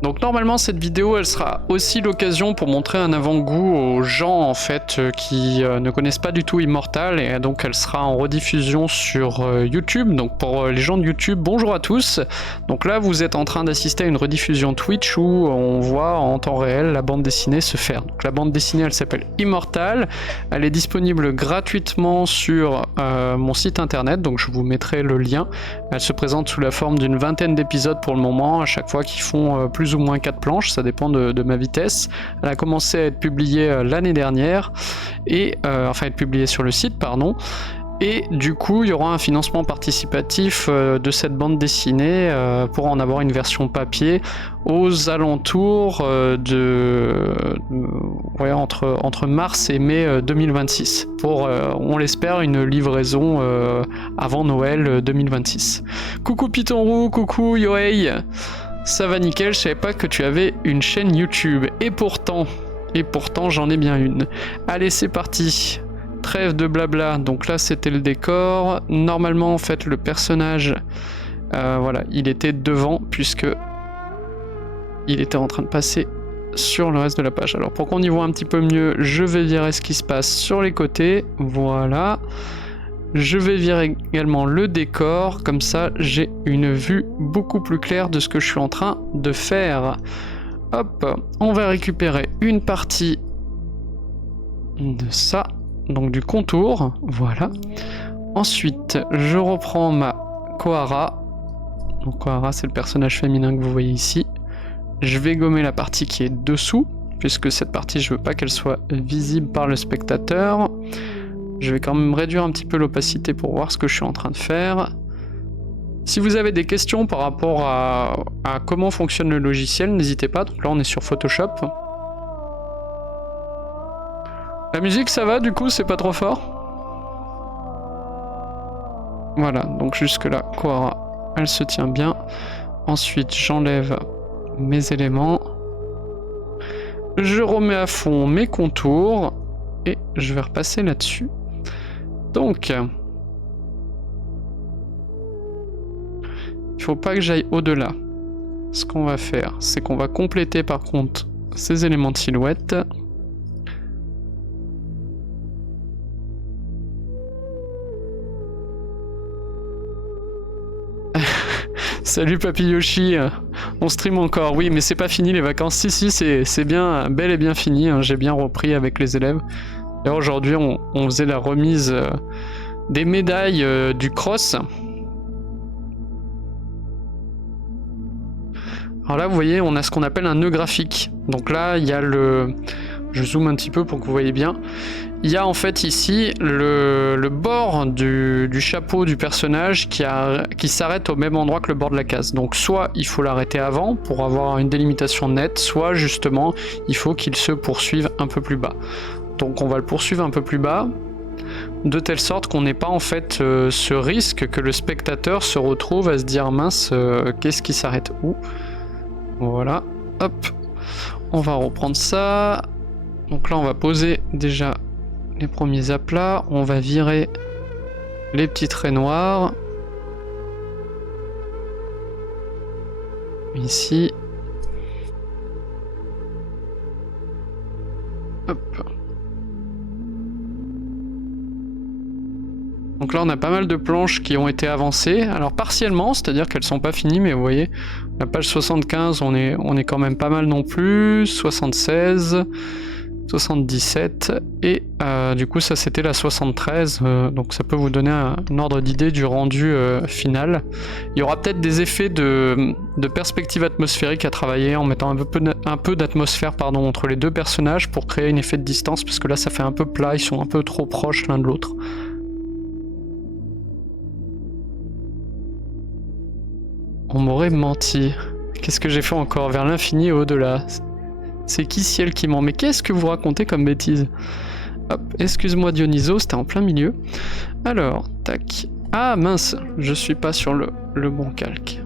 Donc normalement cette vidéo elle sera aussi l'occasion pour montrer un avant-goût aux gens en fait qui ne connaissent pas du tout Immortal, et donc elle sera en rediffusion sur YouTube. Donc pour les gens de YouTube, bonjour à tous. Donc là vous êtes en train d'assister à une rediffusion Twitch où on voit en temps réel la bande dessinée se faire. Donc la bande dessinée elle s'appelle Immortal, elle est disponible gratuitement sur mon site internet, donc je vous mettrai le lien. Elle se présente sous la forme d'une vingtaine d'épisodes pour le moment, à chaque fois qui font plus ou moins 4 planches, ça dépend de ma vitesse. Elle a commencé à être publiée l'année dernière, et enfin être publiée sur le site, pardon. Et du coup, il y aura un financement participatif de cette bande dessinée pour en avoir une version papier aux alentours ouais, entre mars et mai 2026. Pour, on l'espère, une livraison avant Noël 2026. Coucou Python Roux, coucou Yohei. Ça va nickel, je savais pas que tu avais une chaîne YouTube. Et pourtant j'en ai bien une. Allez, c'est parti. Trêve de blabla, donc là c'était le décor. Normalement en fait le personnage, voilà, il était devant puisque il était en train de passer sur le reste de la page. Alors pour qu'on y voit un petit peu mieux, je vais virer ce qui se passe sur les côtés, voilà. Je vais virer également le décor, comme ça j'ai une vue beaucoup plus claire de ce que je suis en train de faire. Hop, on va récupérer une partie de ça. Donc du contour, voilà. Ensuite, je reprends ma Kohara. Donc Kohara, c'est le personnage féminin que vous voyez ici. Je vais gommer la partie qui est dessous, puisque cette partie, je veux pas qu'elle soit visible par le spectateur. Je vais quand même réduire un petit peu l'opacité pour voir ce que je suis en train de faire. Si vous avez des questions par rapport à comment fonctionne le logiciel, n'hésitez pas. Donc là, on est sur Photoshop. La musique ça va du coup, c'est pas trop fort? Voilà, donc jusque là, Kohara, elle se tient bien. Ensuite, j'enlève mes éléments. Je remets à fond mes contours. Et je vais repasser là-dessus. Donc, il faut pas que j'aille au-delà. Ce qu'on va faire, c'est qu'on va compléter par contre ces éléments de silhouette. Salut Papy Yoshi, on stream encore, oui mais c'est pas fini les vacances, si c'est bien, bel et bien fini, hein. J'ai bien repris avec les élèves. Et aujourd'hui on faisait la remise des médailles du cross. Alors là vous voyez on a ce qu'on appelle un nœud graphique, donc là il y a le... Je zoome un petit peu pour que vous voyez bien. Il y a en fait ici le bord du chapeau du personnage qui s'arrête au même endroit que le bord de la case. Donc soit il faut l'arrêter avant pour avoir une délimitation nette, soit justement il faut qu'il se poursuive un peu plus bas. Donc on va le poursuivre un peu plus bas, de telle sorte qu'on n'ait pas en fait ce risque que le spectateur se retrouve à se dire mince, qu'est-ce qui s'arrête où? Voilà, hop, on va reprendre ça. Donc là on va poser déjà les premiers aplats, on va virer les petits traits noirs. Ici. Hop. Donc là on a pas mal de planches qui ont été avancées, alors partiellement, c'est-à-dire qu'elles sont pas finies, mais vous voyez, la page 75 on est quand même pas mal non plus, 76... 77 et du coup ça c'était la 73, donc ça peut vous donner un ordre d'idée du rendu final. Il y aura peut-être des effets de perspective atmosphérique à travailler en mettant un peu d'atmosphère entre les deux personnages pour créer un effet de distance, parce que là ça fait un peu plat, ils sont un peu trop proches l'un de l'autre. On m'aurait menti. Qu'est-ce que j'ai fait encore? Vers l'infini et au-delà. C'est qui ciel qui ment? Mais qu'est-ce que vous racontez comme bêtise? Hop, excuse-moi Dionyso, c'était en plein milieu. Alors, tac. Ah mince, je suis pas sur le bon calque.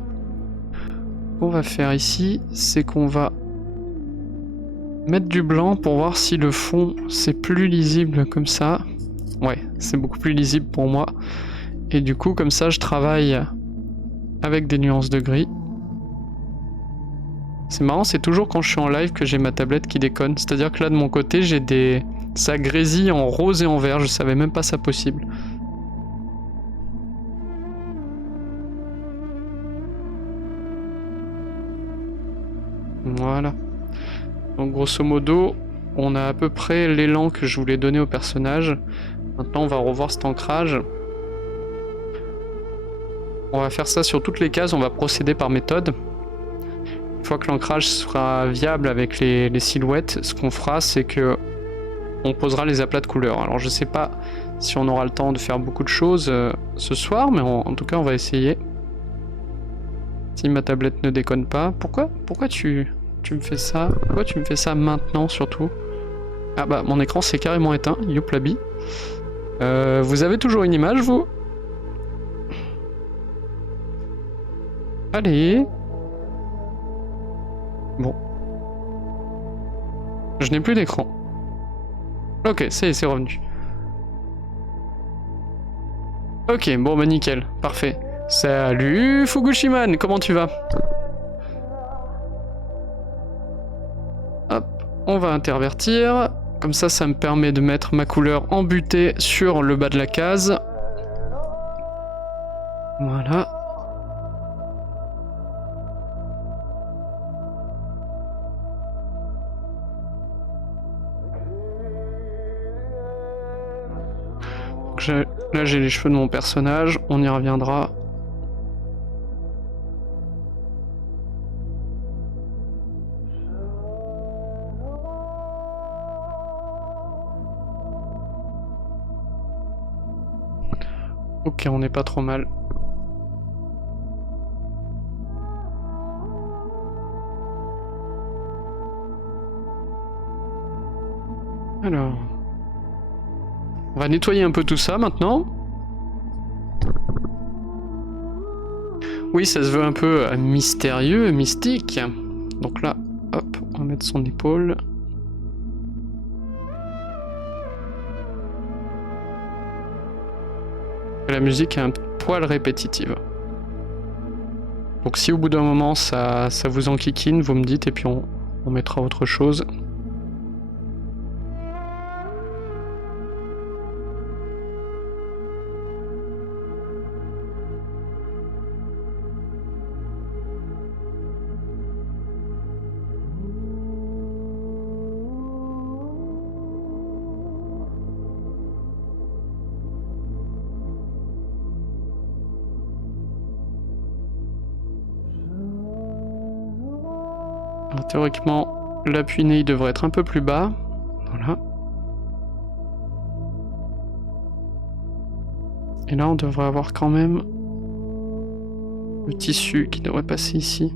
Ce qu'on va faire ici, c'est qu'on va mettre du blanc pour voir si le fond c'est plus lisible comme ça. Ouais, c'est beaucoup plus lisible pour moi. Et du coup, comme ça, je travaille avec des nuances de gris. C'est marrant, c'est toujours quand je suis en live que j'ai ma tablette qui déconne. C'est-à-dire que là, de mon côté, j'ai des... Ça grésille en rose et en vert, je savais même pas ça possible. Voilà. Donc grosso modo, on a à peu près l'élan que je voulais donner au personnage. Maintenant, on va revoir cet ancrage. On va faire ça sur toutes les cases, on va procéder par méthode. Une fois que l'ancrage sera viable avec les silhouettes, ce qu'on fera, c'est que on posera les aplats de couleurs. Alors je sais pas si on aura le temps de faire beaucoup de choses ce soir, mais en tout cas on va essayer. Si ma tablette ne déconne pas. Pourquoi tu me fais ça? Pourquoi tu me fais ça maintenant surtout? Ah bah mon écran s'est carrément éteint, youplabi. Vous avez toujours une image vous? Allez. Bon. Je n'ai plus d'écran. Ok, c'est revenu. Ok, bon bah nickel, parfait. Salut Fukushiman, comment tu vas? Hop, on va intervertir. Comme ça me permet de mettre ma couleur en butée sur le bas de la case. Voilà. Là j'ai les cheveux de mon personnage, on y reviendra. Ok, on n'est pas trop mal. Alors... On va nettoyer un peu tout ça maintenant. Oui, ça se veut un peu mystérieux, mystique. Donc là, hop, on va mettre son épaule. La musique est un poil répétitive. Donc si au bout d'un moment ça vous enquiquine, vous me dites et puis on mettra autre chose. Alors, théoriquement, l'appui-nez devrait être un peu plus bas. Voilà. Et là, on devrait avoir quand même le tissu qui devrait passer ici.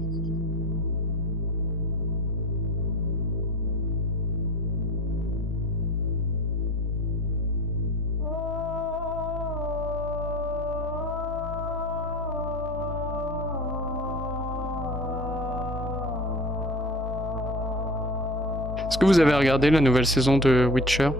Est-ce que vous avez regardé la nouvelle saison de Witcher?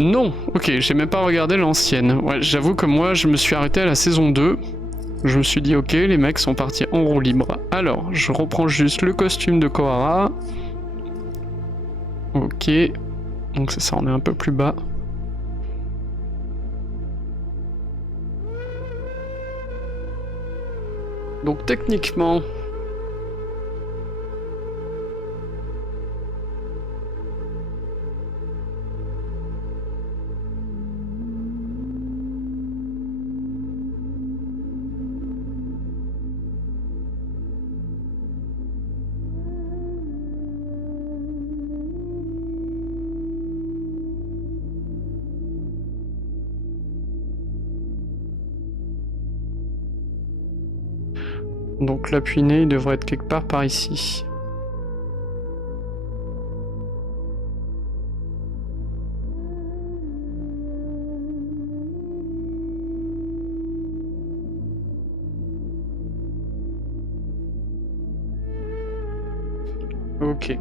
Non, ok, j'ai même pas regardé l'ancienne. Ouais, j'avoue que moi, je me suis arrêté à la saison 2. Je me suis dit, ok, les mecs sont partis en roue libre. Alors, je reprends juste le costume de Kohara. Ok, donc c'est ça, on est un peu plus bas. Donc techniquement... Donc l'appui-nez devrait être quelque part par ici. Ok.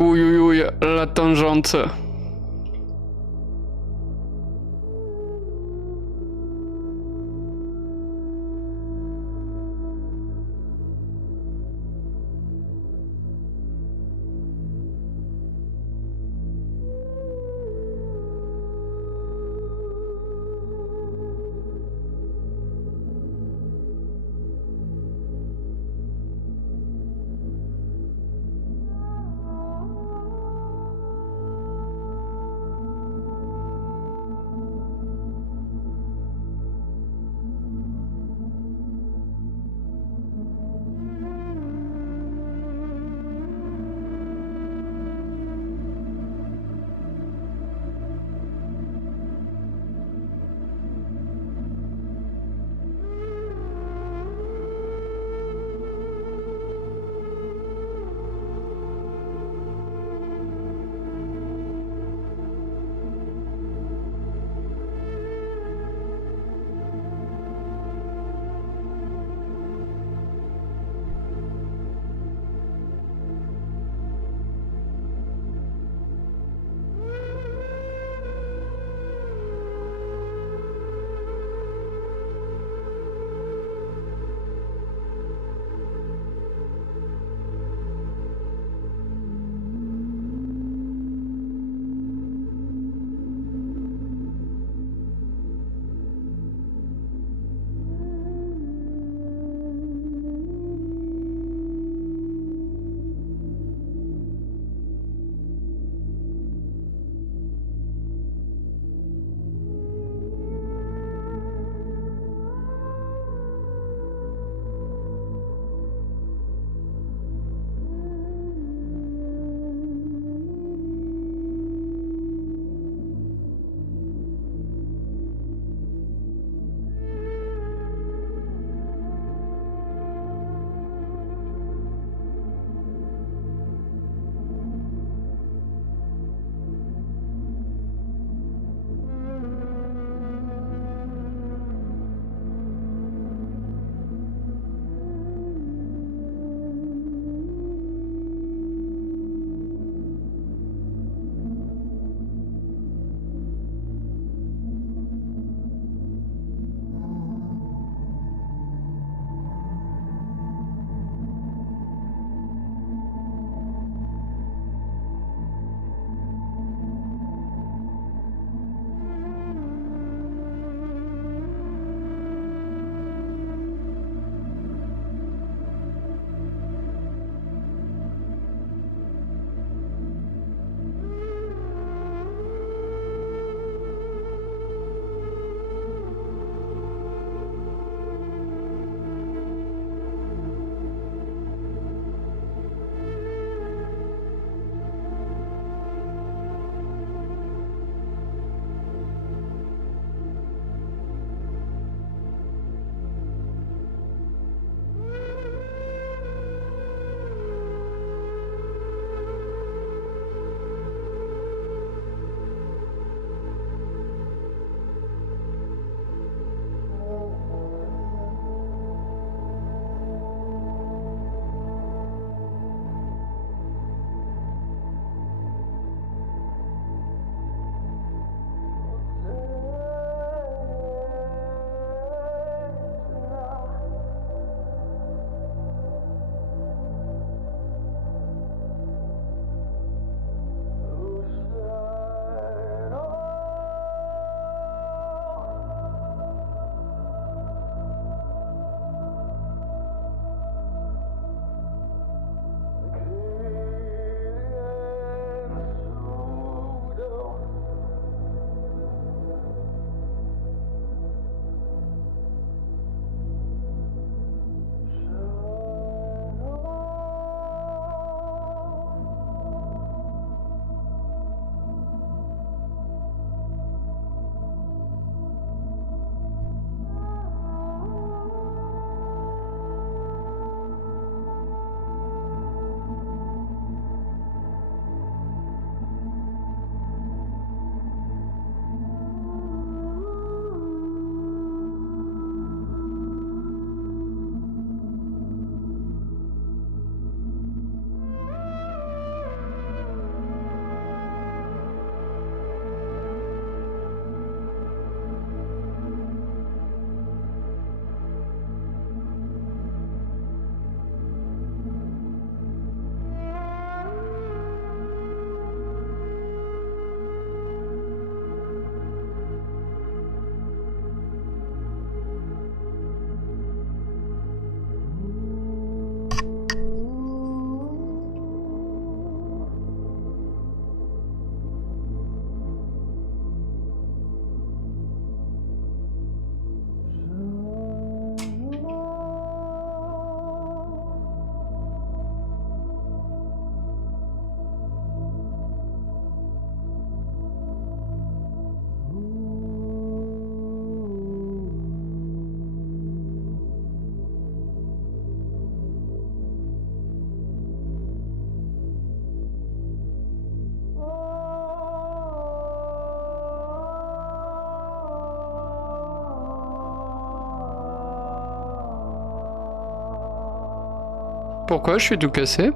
Ouh, ouh, ouh, la tangente. Pourquoi je suis tout cassé?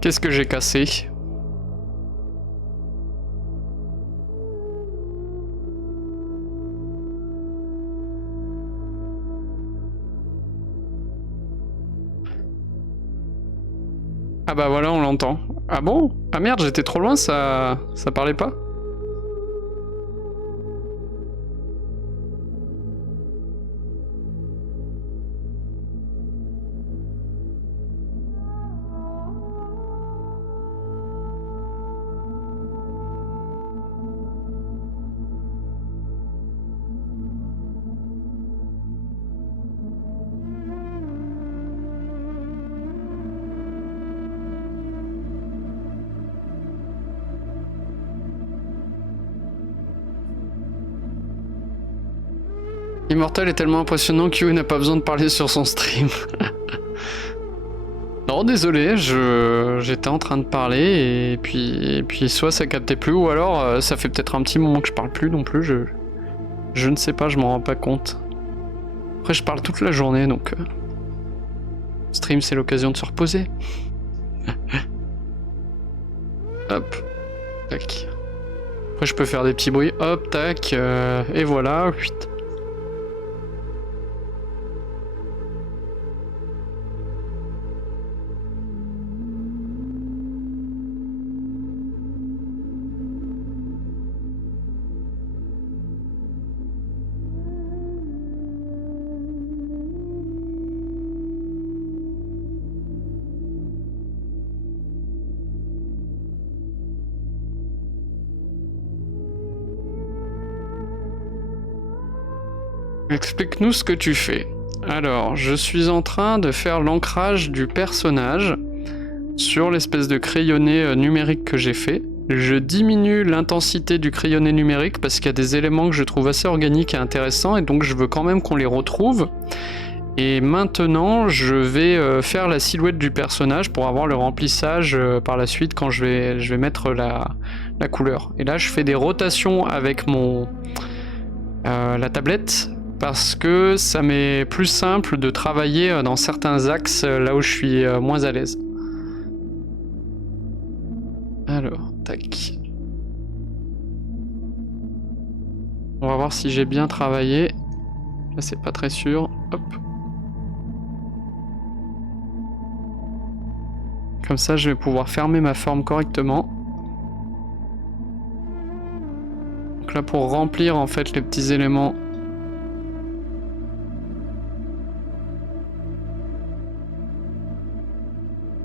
Qu'est-ce que j'ai cassé? Ah bah voilà, on l'entend. Ah bon? Ah merde, j'étais trop loin, ça parlait pas? Immortal est tellement impressionnant qu'Yu n'a pas besoin de parler sur son stream. Non, désolé, j'étais en train de parler et puis soit ça captait plus ou alors ça fait peut-être un petit moment que je parle plus non plus, je ne sais pas, je m'en rends pas compte. Après je parle toute la journée donc stream c'est l'occasion de se reposer. Hop, tac. Après je peux faire des petits bruits, hop, tac, et voilà, putain. Explique-nous ce que tu fais. Alors, je suis en train de faire l'ancrage du personnage sur l'espèce de crayonné numérique que j'ai fait. Je diminue l'intensité du crayonné numérique parce qu'il y a des éléments que je trouve assez organiques et intéressants et donc je veux quand même qu'on les retrouve. Et maintenant, je vais faire la silhouette du personnage pour avoir le remplissage par la suite quand je vais mettre la couleur. Et là, je fais des rotations avec la tablette parce que ça m'est plus simple de travailler dans certains axes là où je suis moins à l'aise. Alors, tac. On va voir si j'ai bien travaillé. Là, c'est pas très sûr. Hop. Comme ça, je vais pouvoir fermer ma forme correctement. Donc là, pour remplir en fait les petits éléments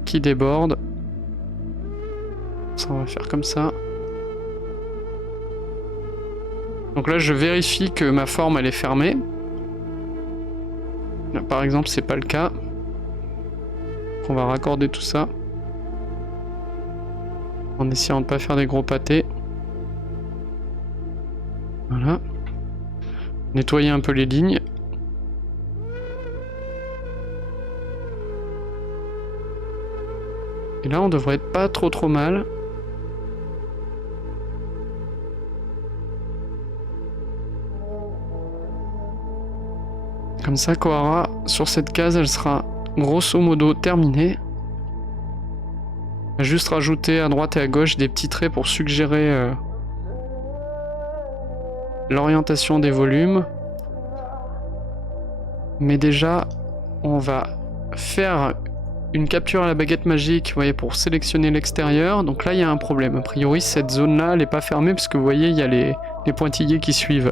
qui débordent. Ça, on va faire comme ça. Donc là, je vérifie que ma forme elle est fermée. Là, par exemple, c'est pas le cas. On va raccorder tout ça en essayant de ne pas faire des gros pâtés. Voilà. Nettoyer un peu les lignes. Et là, on devrait être pas trop mal. Comme ça, Kohara, sur cette case, elle sera grosso modo terminée. On va juste rajouter à droite et à gauche des petits traits pour suggérer l'orientation des volumes. Mais déjà, on va faire une capture à la baguette magique, vous voyez, pour sélectionner l'extérieur. Donc là, il y a un problème. A priori, cette zone-là, elle n'est pas fermée parce que vous voyez, il y a les pointillés qui suivent.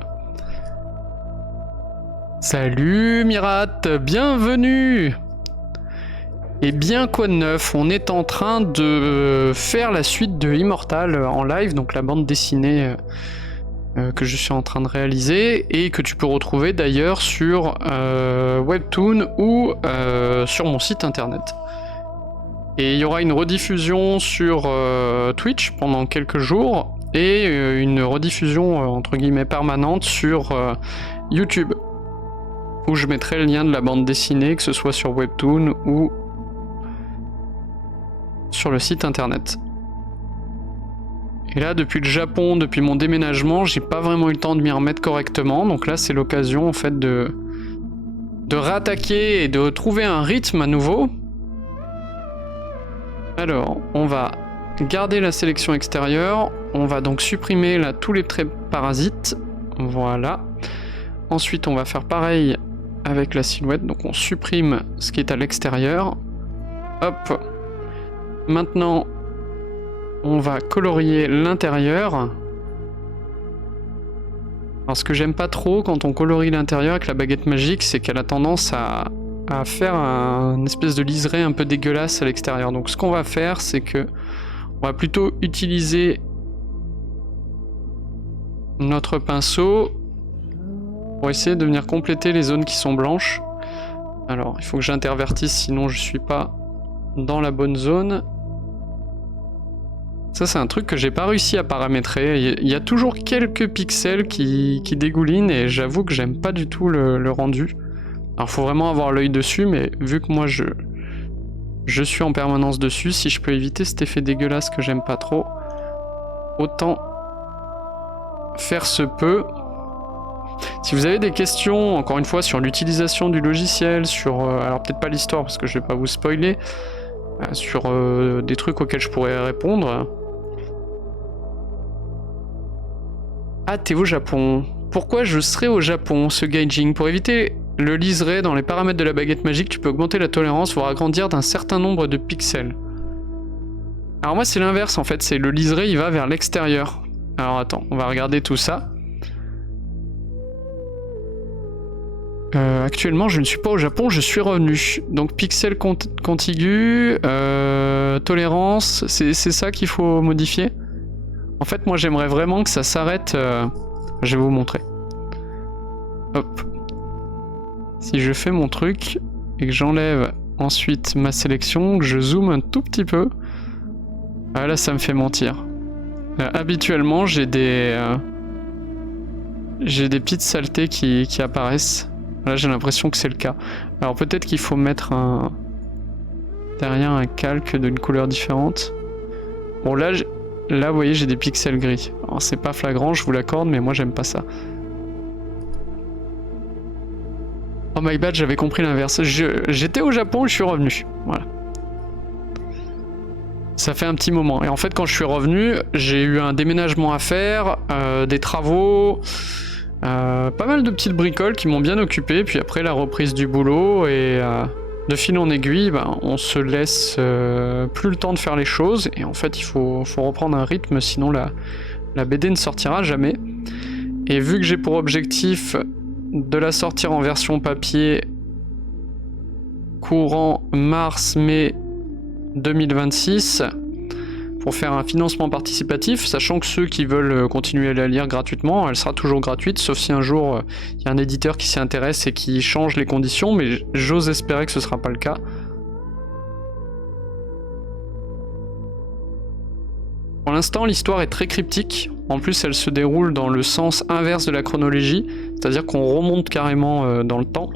Salut Mirat, bienvenue! Et bien quoi de neuf? On est en train de faire la suite de Immortal en live, donc la bande dessinée que je suis en train de réaliser et que tu peux retrouver d'ailleurs sur Webtoon ou sur mon site internet. Et il y aura une rediffusion sur Twitch pendant quelques jours et une rediffusion entre guillemets permanente sur YouTube, où je mettrai le lien de la bande dessinée, que ce soit sur Webtoon ou sur le site internet. Et là, depuis le Japon, depuis mon déménagement, j'ai pas vraiment eu le temps de m'y remettre correctement. Donc là, c'est l'occasion en fait de réattaquer et de trouver un rythme à nouveau. Alors, on va garder la sélection extérieure. On va donc supprimer là tous les traits parasites. Voilà. Ensuite, on va faire pareil avec la silhouette. Donc on supprime ce qui est à l'extérieur. Hop. Maintenant, on va colorier l'intérieur. Alors ce que j'aime pas trop quand on colorie l'intérieur avec la baguette magique, c'est qu'elle a tendance à faire une espèce de liseré un peu dégueulasse à l'extérieur. Donc ce qu'on va faire, c'est que on va plutôt utiliser notre pinceau pour essayer de venir compléter les zones qui sont blanches. Alors il faut que j'intervertisse, sinon je suis pas dans la bonne zone. Ça c'est un truc que j'ai pas réussi à paramétrer. Il y a toujours quelques pixels qui dégoulinent et j'avoue que j'aime pas du tout le rendu. Alors faut vraiment avoir l'œil dessus, mais vu que moi je suis en permanence dessus, si je peux éviter cet effet dégueulasse que j'aime pas trop, autant faire ce peu. Si vous avez des questions, encore une fois, sur l'utilisation du logiciel, sur... alors peut-être pas l'histoire parce que je vais pas vous spoiler, sur des trucs auxquels je pourrais répondre. Ah, t'es au Japon. Pourquoi je serais au Japon, ce gaijin? Pour éviter le liseré, dans les paramètres de la baguette magique, tu peux augmenter la tolérance, voire agrandir d'un certain nombre de pixels. Alors moi c'est l'inverse en fait, c'est le liseré il va vers l'extérieur. Alors attends, on va regarder tout ça. Actuellement je ne suis pas au Japon, je suis revenu. Donc pixel contigu, tolérance, c'est ça qu'il faut modifier. En fait moi j'aimerais vraiment que ça s'arrête, je vais vous montrer. Hop. Si je fais mon truc et que j'enlève ensuite ma sélection, que je zoome un tout petit peu, ah là ça me fait mentir. Habituellement j'ai des petites saletés qui apparaissent. Là j'ai l'impression que c'est le cas. Alors peut-être qu'il faut mettre derrière un calque d'une couleur différente. Bon là vous voyez j'ai des pixels gris. Alors c'est pas flagrant, je vous l'accorde, mais moi j'aime pas ça. Oh my bad, j'avais compris l'inverse. J'étais au Japon, je suis revenu. Voilà. Ça fait un petit moment. Et en fait, quand je suis revenu, j'ai eu un déménagement à faire, des travaux, pas mal de petites bricoles qui m'ont bien occupé. Puis après, la reprise du boulot et de fil en aiguille, ben, on se laisse plus le temps de faire les choses. Et en fait, il faut reprendre un rythme, sinon la BD ne sortira jamais. Et vu que j'ai pour objectif de la sortir en version papier courant mars-mai 2026 pour faire un financement participatif, sachant que ceux qui veulent continuer à la lire gratuitement, elle sera toujours gratuite, sauf si un jour il y a un éditeur qui s'y intéresse et qui change les conditions, mais j'ose espérer que ce sera pas le cas. Pour l'instant, l'histoire est très cryptique. En plus, elle se déroule dans le sens inverse de la chronologie, c'est-à-dire qu'on remonte carrément dans le temps.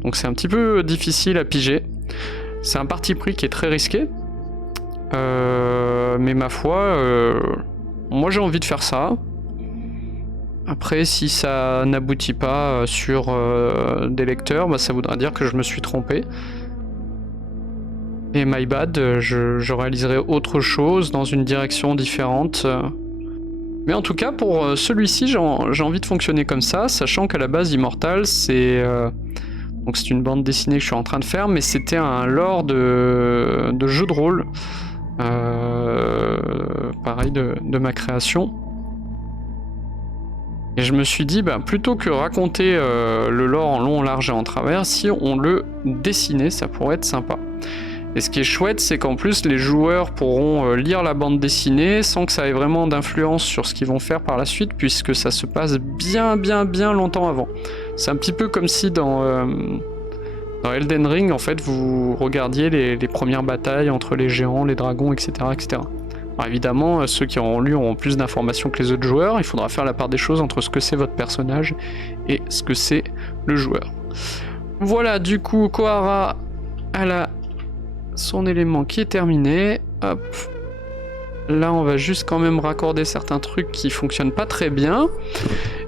Donc c'est un petit peu difficile à piger. C'est un parti pris qui est très risqué. Mais ma foi, moi j'ai envie de faire ça. Après, si ça n'aboutit pas sur des lecteurs, bah, ça voudra dire que je me suis trompé. Et my bad, je réaliserai autre chose dans une direction différente. Mais en tout cas, pour celui-ci, j'ai envie de fonctionner comme ça, sachant qu'à la base, Immortal, c'est une bande dessinée que je suis en train de faire, mais c'était un lore de jeu de rôle. Pareil, de ma création. Et je me suis dit, bah, plutôt que raconter le lore en long, en large et en travers, si on le dessinait, ça pourrait être sympa. Et ce qui est chouette, c'est qu'en plus, les joueurs pourront lire la bande dessinée sans que ça ait vraiment d'influence sur ce qu'ils vont faire par la suite, puisque ça se passe bien longtemps avant. C'est un petit peu comme si dans Elden Ring, en fait, vous regardiez les premières batailles entre les géants, les dragons, etc. etc. Alors évidemment, ceux qui auront lu auront plus d'informations que les autres joueurs. Il faudra faire la part des choses entre ce que c'est votre personnage et ce que c'est le joueur. Voilà, du coup, Kohara, elle a son élément qui est terminé. Hop. Là, on va juste quand même raccorder certains trucs qui fonctionnent pas très bien.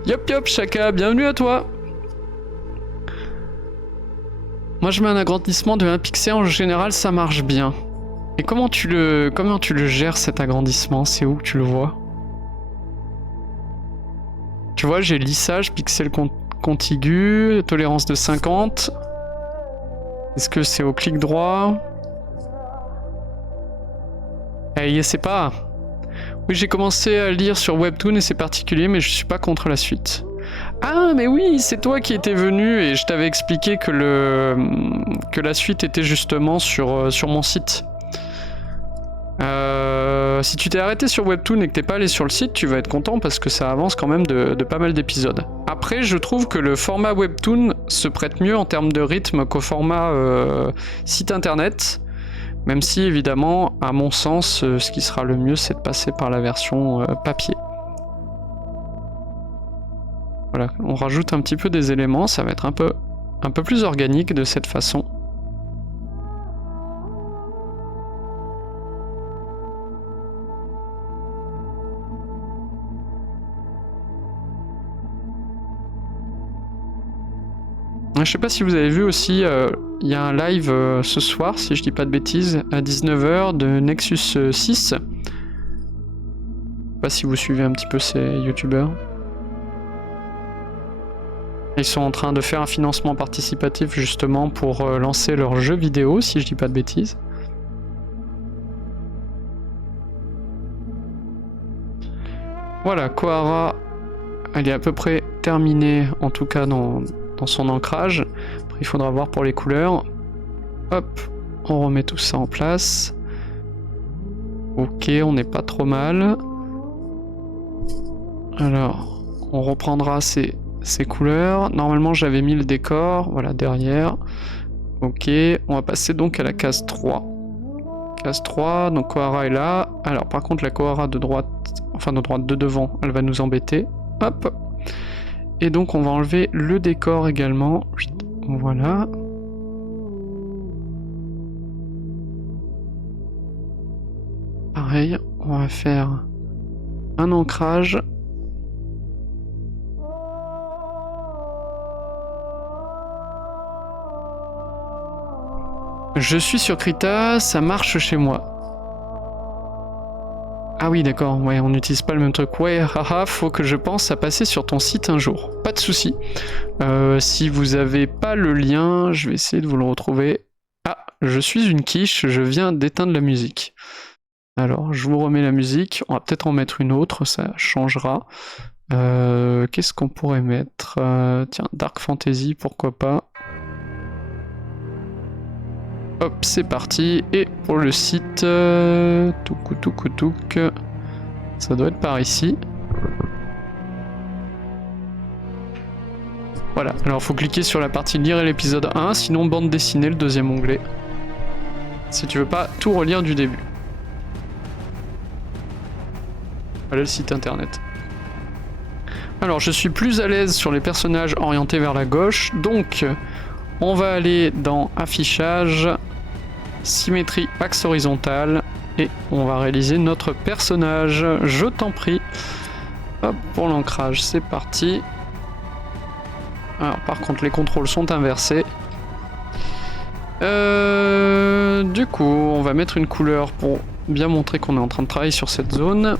Yop yop, Chaka, bienvenue à toi. Moi, je mets un agrandissement de 1 pixel, en général, ça marche bien. Et comment tu le gères, cet agrandissement? C'est où que tu le vois? Tu vois, j'ai lissage, pixel contigu, tolérance de 50. Est-ce que c'est au clic droit? Eh, c'est pas. Oui, j'ai commencé à lire sur Webtoon et c'est particulier, mais je suis pas contre la suite. Ah, mais oui, c'est toi qui étais venu et je t'avais expliqué que la suite était justement sur mon site. Si tu t'es arrêté sur Webtoon et que t'es pas allé sur le site, tu vas être content parce que ça avance quand même de pas mal d'épisodes. Après, je trouve que le format Webtoon se prête mieux en termes de rythme qu'au format site internet. Même si, évidemment, à mon sens, ce qui sera le mieux, c'est de passer par la version papier. Voilà, on rajoute un petit peu des éléments, ça va être un peu plus organique de cette façon. Je sais pas si vous avez vu aussi, il y a un live ce soir, si je dis pas de bêtises, à 19h de Nexus 6. Je sais pas si vous suivez un petit peu ces youtubeurs. Ils sont en train de faire un financement participatif justement pour lancer leur jeu vidéo, si je dis pas de bêtises. Voilà, Kohara, elle est à peu près terminée, en tout cas dans son ancrage. Après, il faudra voir pour les couleurs. Hop, on remet tout ça en place. Ok, on n'est pas trop mal. Alors, on reprendra ces couleurs. Normalement, j'avais mis le décor, voilà, derrière. Ok, on va passer donc à la case 3. Case 3, donc Kohara est là. Alors, par contre, la Kohara de droite, enfin de droite de devant, elle va nous embêter. Hop. Et donc, on va enlever le décor également. Voilà. Pareil, on va faire un ancrage. Je suis sur Krita, ça marche chez moi. Ah oui, d'accord, ouais, on n'utilise pas le même truc. Ouais, haha, faut que je pense à passer sur ton site un jour. Pas de souci. Si vous avez pas le lien, je vais essayer de vous le retrouver. Ah, je suis une quiche, je viens d'éteindre la musique. Alors, je vous remets la musique. On va peut-être en mettre une autre, ça changera. Qu'est-ce qu'on pourrait mettre? Tiens, Dark Fantasy, pourquoi pas. Hop, c'est parti. Et pour le site, touk, ça doit être par ici. Voilà, alors faut cliquer sur la partie lire l'épisode 1, sinon bande dessinée, le deuxième onglet. Si tu veux pas tout relire du début. Voilà le site internet. Alors je suis plus à l'aise sur les personnages orientés vers la gauche, donc on va aller dans affichage, symétrie axe horizontal, et on va réaliser notre personnage. Je t'en prie. Hop, pour l'ancrage, c'est parti. Alors par contre les contrôles sont inversés. Du coup, on va mettre une couleur pour bien montrer qu'on est en train de travailler sur cette zone.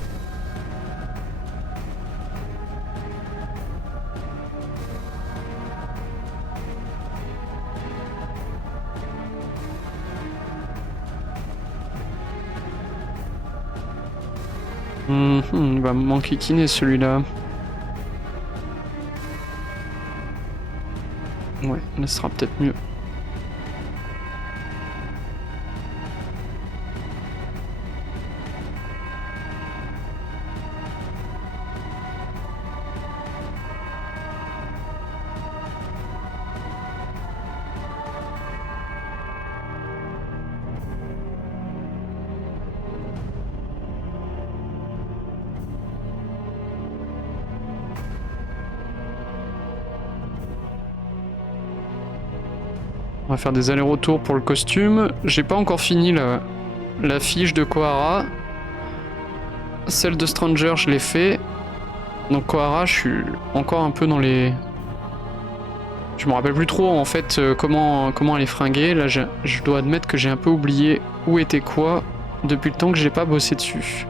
Il va me manquer celui-là. Ouais, ça sera peut-être mieux. On va faire des allers-retours pour le costume. J'ai pas encore fini la fiche de Kohara. Celle de Stranger, je l'ai fait. Donc Kohara, je suis encore un peu dans les... Je me rappelle plus trop en fait comment elle est fringuée. Là, je dois admettre que j'ai un peu oublié où était quoi depuis le temps que j'ai pas bossé dessus.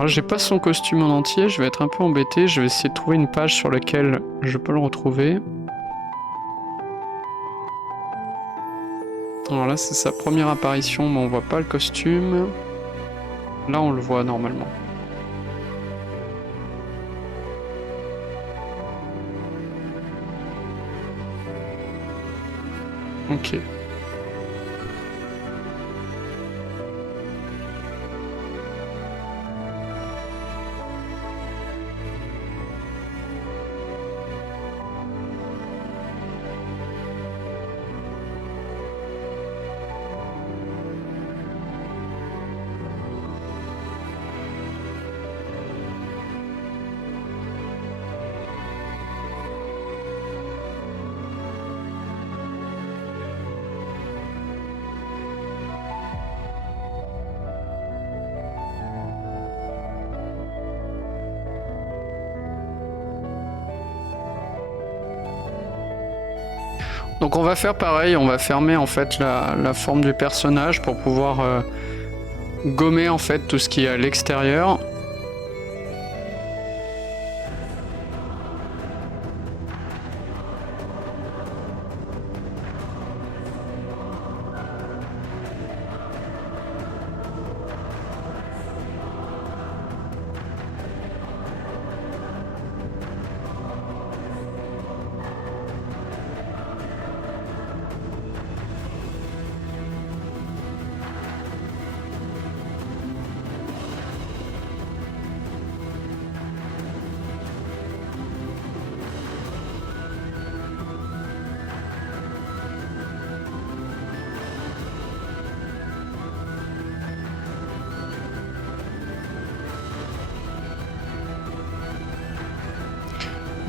Alors là, j'ai pas son costume en entier, je vais être un peu embêté. Je vais essayer de trouver une page sur laquelle je peux le retrouver. Alors là, c'est sa première apparition, mais on voit pas le costume. Là, on le voit normalement. Ok. Donc on va faire pareil, on va fermer en fait la forme du personnage pour pouvoir gommer en fait tout ce qui est à l'extérieur.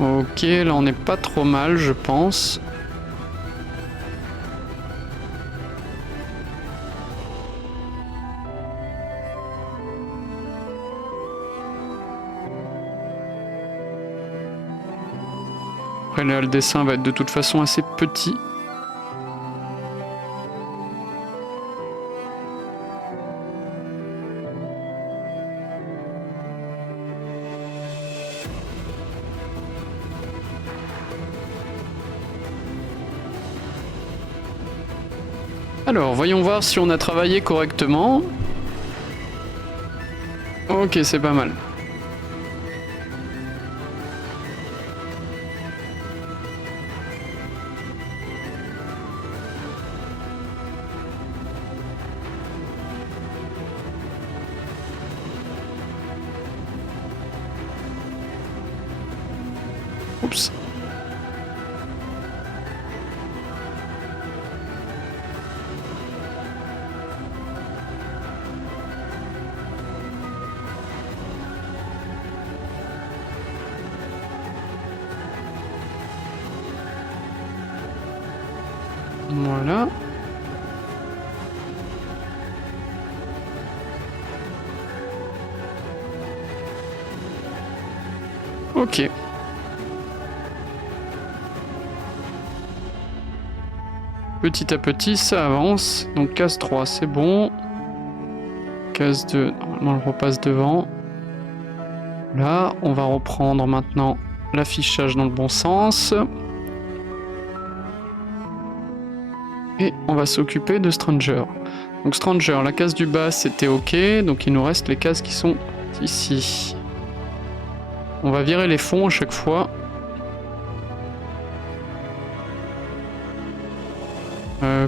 Ok, là on n'est pas trop mal, je pense. Après là, le dessin va être de toute façon assez petit. Alors, voyons voir si on a travaillé correctement. Ok, c'est pas mal. Oups. Voilà. Ok. Petit à petit, ça avance. Donc case 3, c'est bon. Case 2, normalement, on le repasse devant. Là, on va reprendre maintenant l'affichage dans le bon sens. Et on va s'occuper de Stranger. Donc Stranger, la case du bas, c'était ok. Donc il nous reste les cases qui sont ici. On va virer les fonds à chaque fois.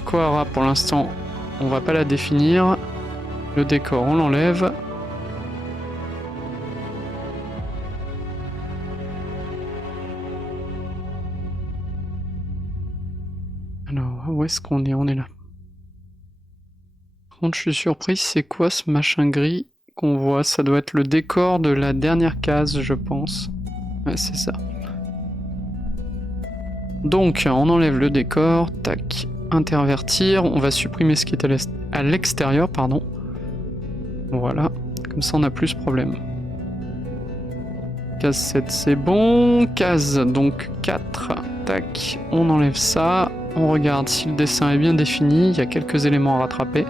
Kohara, pour l'instant, on va pas la définir. Le décor, on l'enlève. Alors, où est-ce qu'on est? On est là. Par contre, je suis surpris, c'est quoi ce machin gris qu'on voit? Ça doit être le décor de la dernière case, je pense. Ouais, c'est ça. Donc, on enlève le décor, tac, intervertir, on va supprimer ce qui est à l'extérieur, pardon. Voilà, comme ça on n'a plus ce problème. Case 7, c'est bon. Case, donc 4, tac, on enlève ça. On regarde si le dessin est bien défini, il y a quelques éléments à rattraper.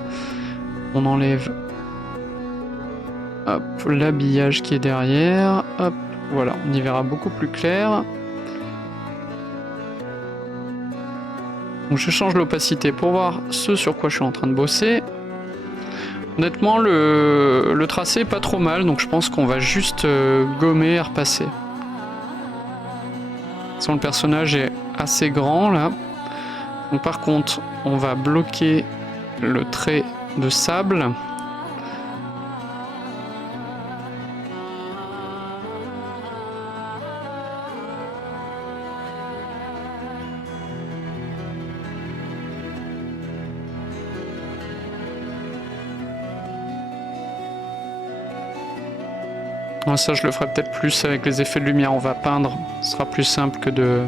On enlève Hop, l'habillage qui est derrière. Hop, voilà, on y verra beaucoup plus clair. Donc je change l'opacité pour voir ce sur quoi je suis en train de bosser. Honnêtement, le tracé est pas trop mal, donc je pense qu'on va juste gommer et repasser. Sinon, le personnage est assez grand là. Donc par contre, on va bloquer le trait de sable. Ça, je le ferai peut-être plus avec les effets de lumière. On va peindre, ce sera plus simple que de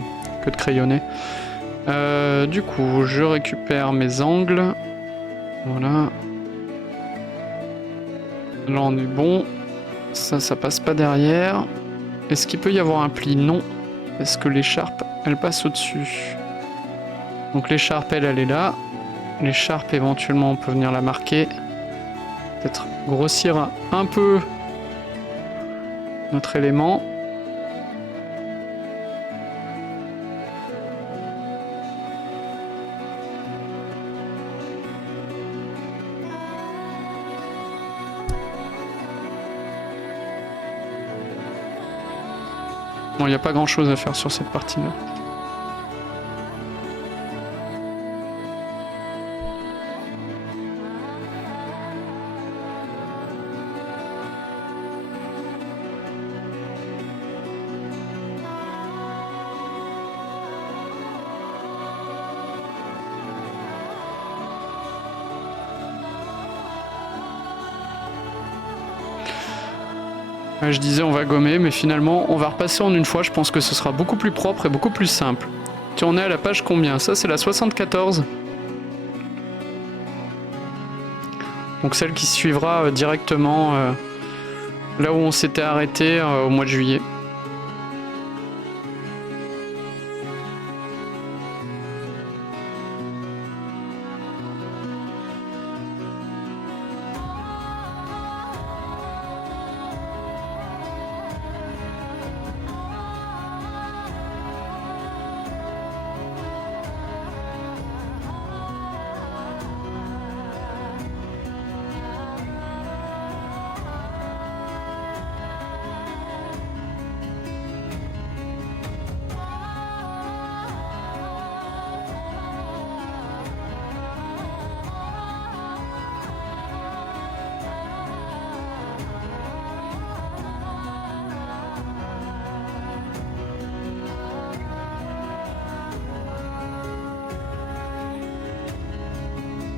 crayonner. Du coup, je récupère mes angles. Voilà. Là, on est bon. Ça passe pas derrière. Est-ce qu'il peut y avoir un pli? Non. Est-ce que l'écharpe, elle passe au-dessus? Donc l'écharpe, elle est là. L'écharpe, éventuellement, on peut venir la marquer. Peut-être grossir un peu notre élément. Bon, il n'y a pas grand chose à faire sur cette partie-là. Je disais on va gommer, mais finalement on va repasser en une fois. Je pense que ce sera beaucoup plus propre et beaucoup plus simple. Tiens, on est à la page combien? Ça, c'est la 74. Donc celle qui suivra directement là où on s'était arrêté au mois de juillet.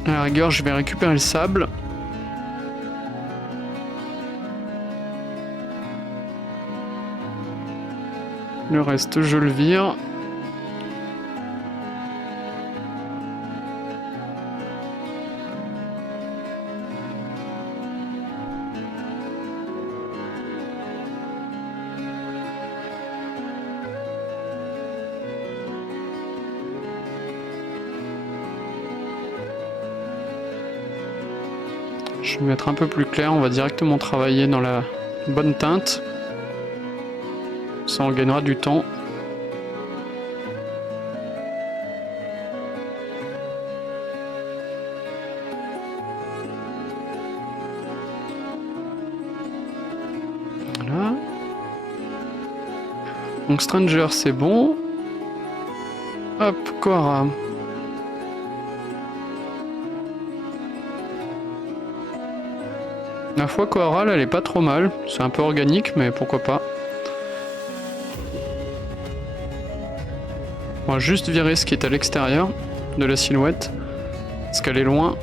À la rigueur, je vais récupérer le sable. Le reste, je le vire. Je vais mettre un peu plus clair, on va directement travailler dans la bonne teinte. Ça en gagnera du temps. Voilà. Donc Stranger c'est bon. Hop, Kohara. La foi Kohara, elle est pas trop mal. C'est un peu organique, mais pourquoi pas. On va juste virer ce qui est à l'extérieur de la silhouette, parce qu'elle est loin.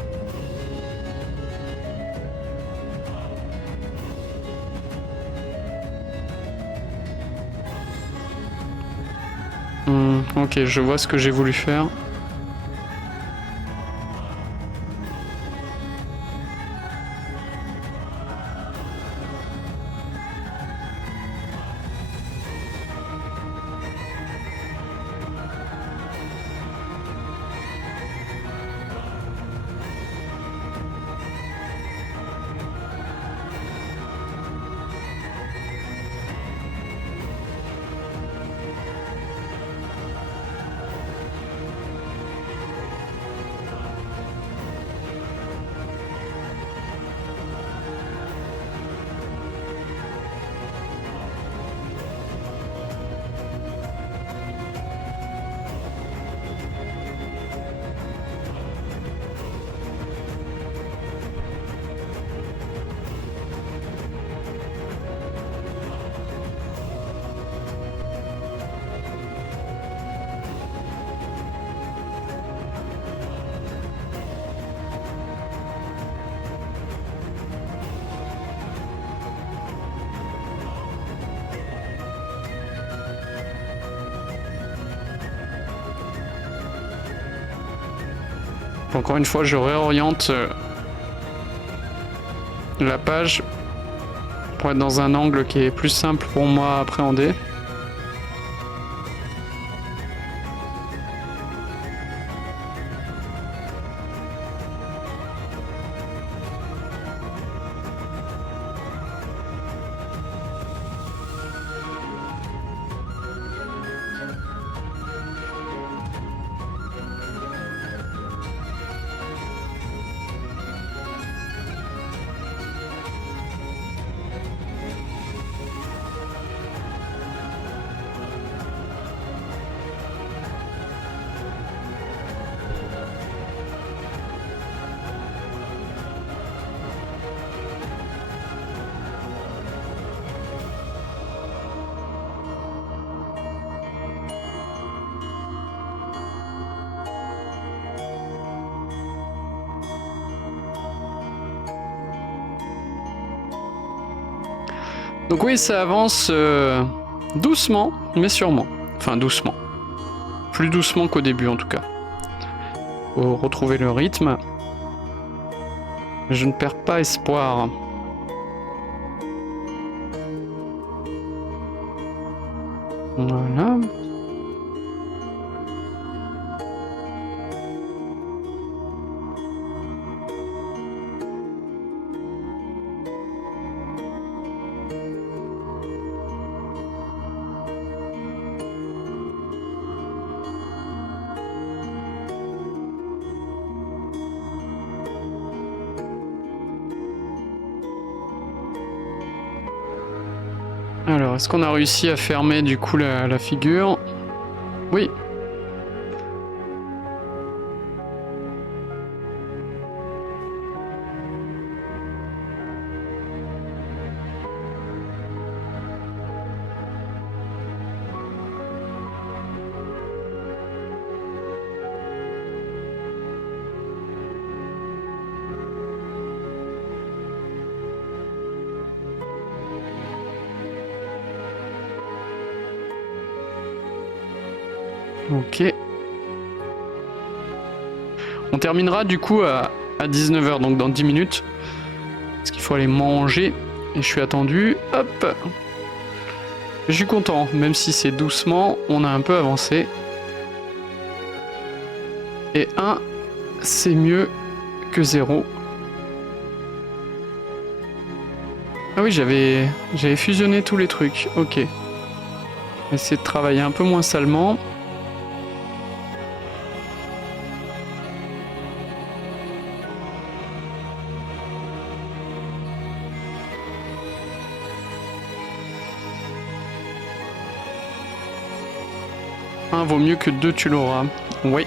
Ok, je vois ce que j'ai voulu faire. Encore une fois, je réoriente la page pour être dans un angle qui est plus simple pour moi à appréhender. Donc oui, ça avance doucement, mais sûrement. Enfin, doucement. Plus doucement qu'au début, en tout cas. Faut retrouver le rythme. Je ne perds pas espoir. Voilà. Alors, est-ce qu'on a réussi à fermer du coup la figure? Oui. Ok. On terminera du coup à 19h, donc dans 10 minutes. Parce qu'il faut aller manger. Et je suis attendu. Hop. Je suis content, même si c'est doucement, on a un peu avancé. Et 1, c'est mieux que 0. Ah oui, j'avais fusionné tous les trucs. Ok. Essayer de travailler un peu moins salement. Un vaut mieux que 2, tu l'auras. Oui.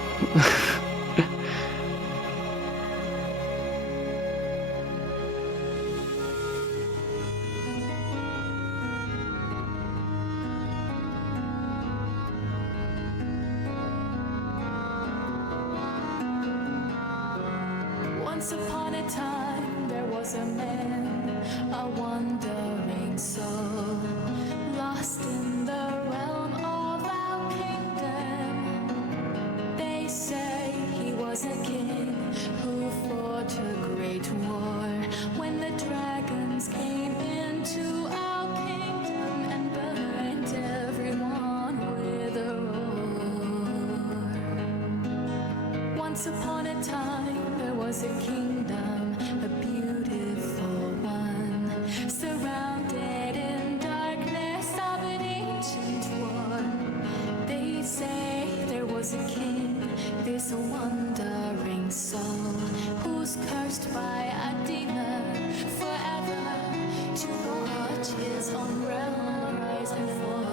Once upon a time there was a man, a wandering soul, lost in the realm of our kingdom. They say he was a king who fought a great war when the dragons came into our kingdom and burned everyone with a roar. Once upon a time there was a kingdom, a beautiful one, surrounded in darkness of an ancient war. They say there was a king, this wandering soul, who's cursed by a demon forever to watch his own realm rise and fall.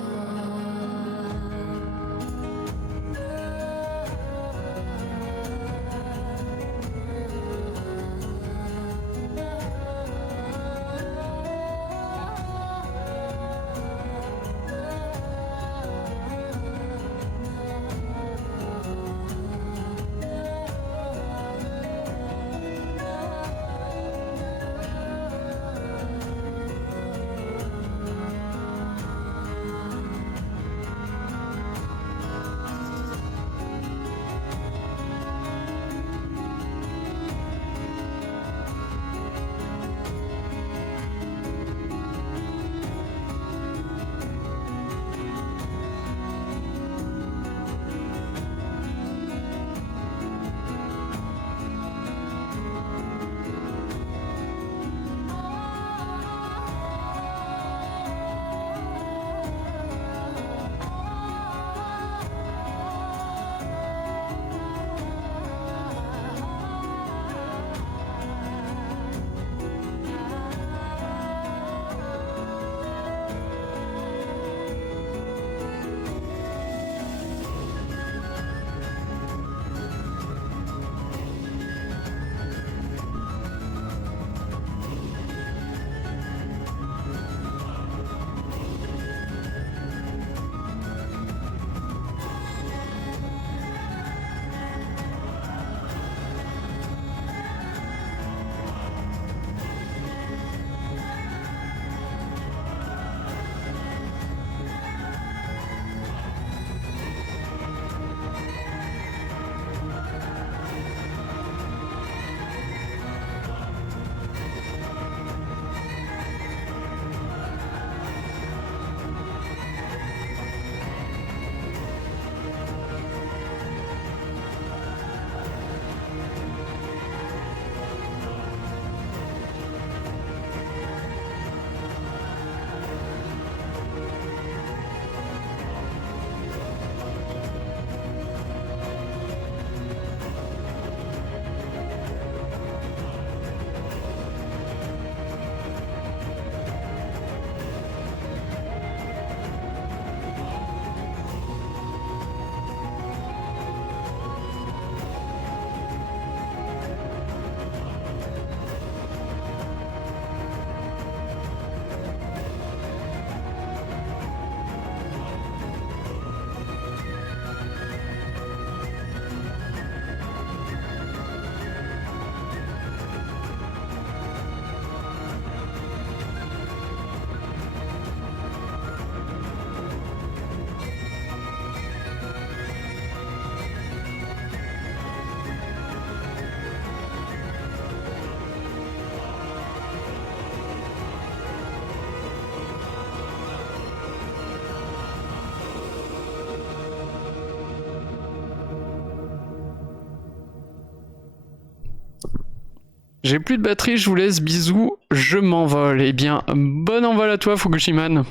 J'ai plus de batterie, je vous laisse, bisous, je m'envole. Eh bien, bon envol à toi, Fukushiman. De toute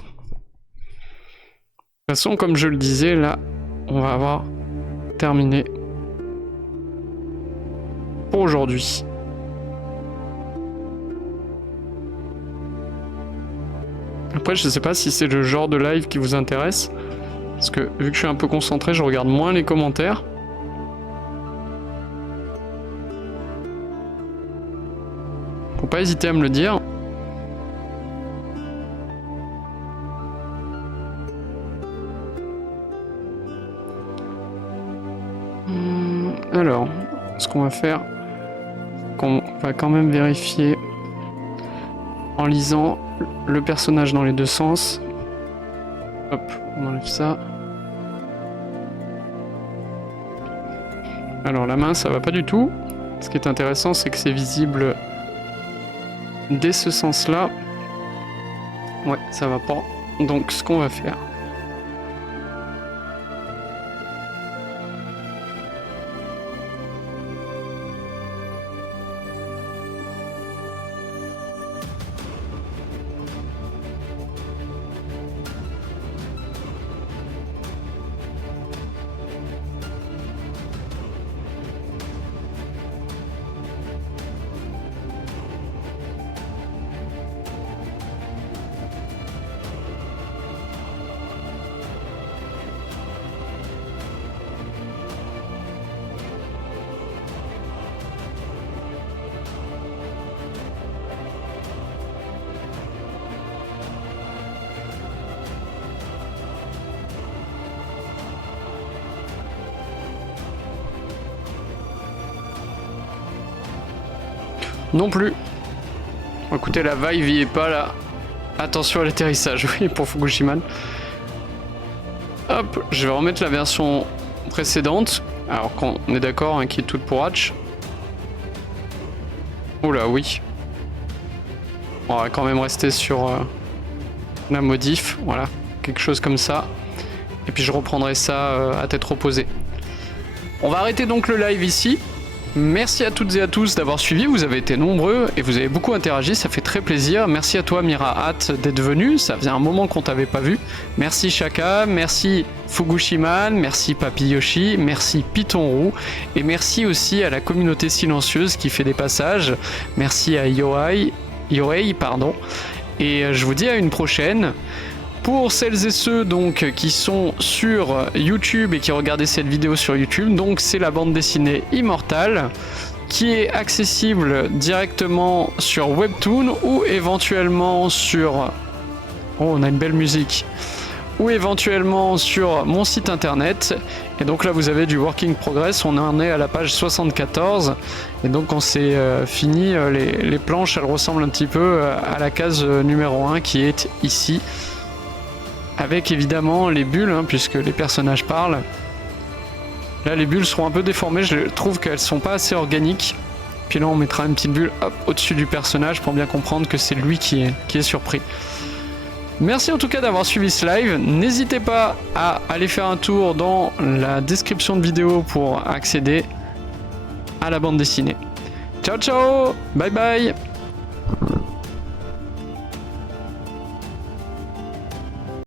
façon, comme je le disais, là, on va avoir terminé pour aujourd'hui. Après, je sais pas si c'est le genre de live qui vous intéresse, parce que vu que je suis un peu concentré, je regarde moins les commentaires. Faut pas hésiter à me le dire. Alors, ce qu'on va faire, qu'on va quand même vérifier en lisant le personnage dans les deux sens. Hop, on enlève ça. Alors la main, ça va pas du tout. Ce qui est intéressant, c'est que c'est visible dès ce sens-là. Ouais, ça va pas. Donc ce qu'on va faire, non plus. Écoutez, la vibe y est pas là. Attention à l'atterrissage, oui, pour Fukushiman. Hop, je vais remettre la version précédente. Alors qu'on est d'accord, hein, qui est toute pour Hatch. Oula, oui. On va quand même rester sur la modif, voilà, quelque chose comme ça. Et puis je reprendrai ça à tête reposée. On va arrêter donc le live ici. Merci à toutes et à tous d'avoir suivi, vous avez été nombreux et vous avez beaucoup interagi, ça fait très plaisir. Merci à toi Mira Hat d'être venu, ça faisait un moment qu'on t'avait pas vu. Merci Shaka, merci Fukushiman, merci Papy Yoshi, merci Python et merci aussi à la communauté silencieuse qui fait des passages. Merci à Yohei, pardon. Et je vous dis à une prochaine. Pour celles et ceux donc qui sont sur YouTube et qui regardaient cette vidéo sur YouTube, donc c'est la bande dessinée Immortal qui est accessible directement sur Webtoon ou éventuellement sur... Oh, on a une belle musique. Ou éventuellement sur mon site internet. Et donc là vous avez du working progress, on en est à la page 74. Et donc on s'est fini, les planches elles ressemblent un petit peu à la case numéro 1 qui est ici. Avec évidemment les bulles, hein, puisque les personnages parlent. Là, les bulles seront un peu déformées, je trouve qu'elles sont pas assez organiques. Puis là, on mettra une petite bulle au-dessus du personnage pour bien comprendre que c'est lui qui est surpris. Merci en tout cas d'avoir suivi ce live. N'hésitez pas à aller faire un tour dans la description de vidéo pour accéder à la bande dessinée. Ciao, ciao, bye bye.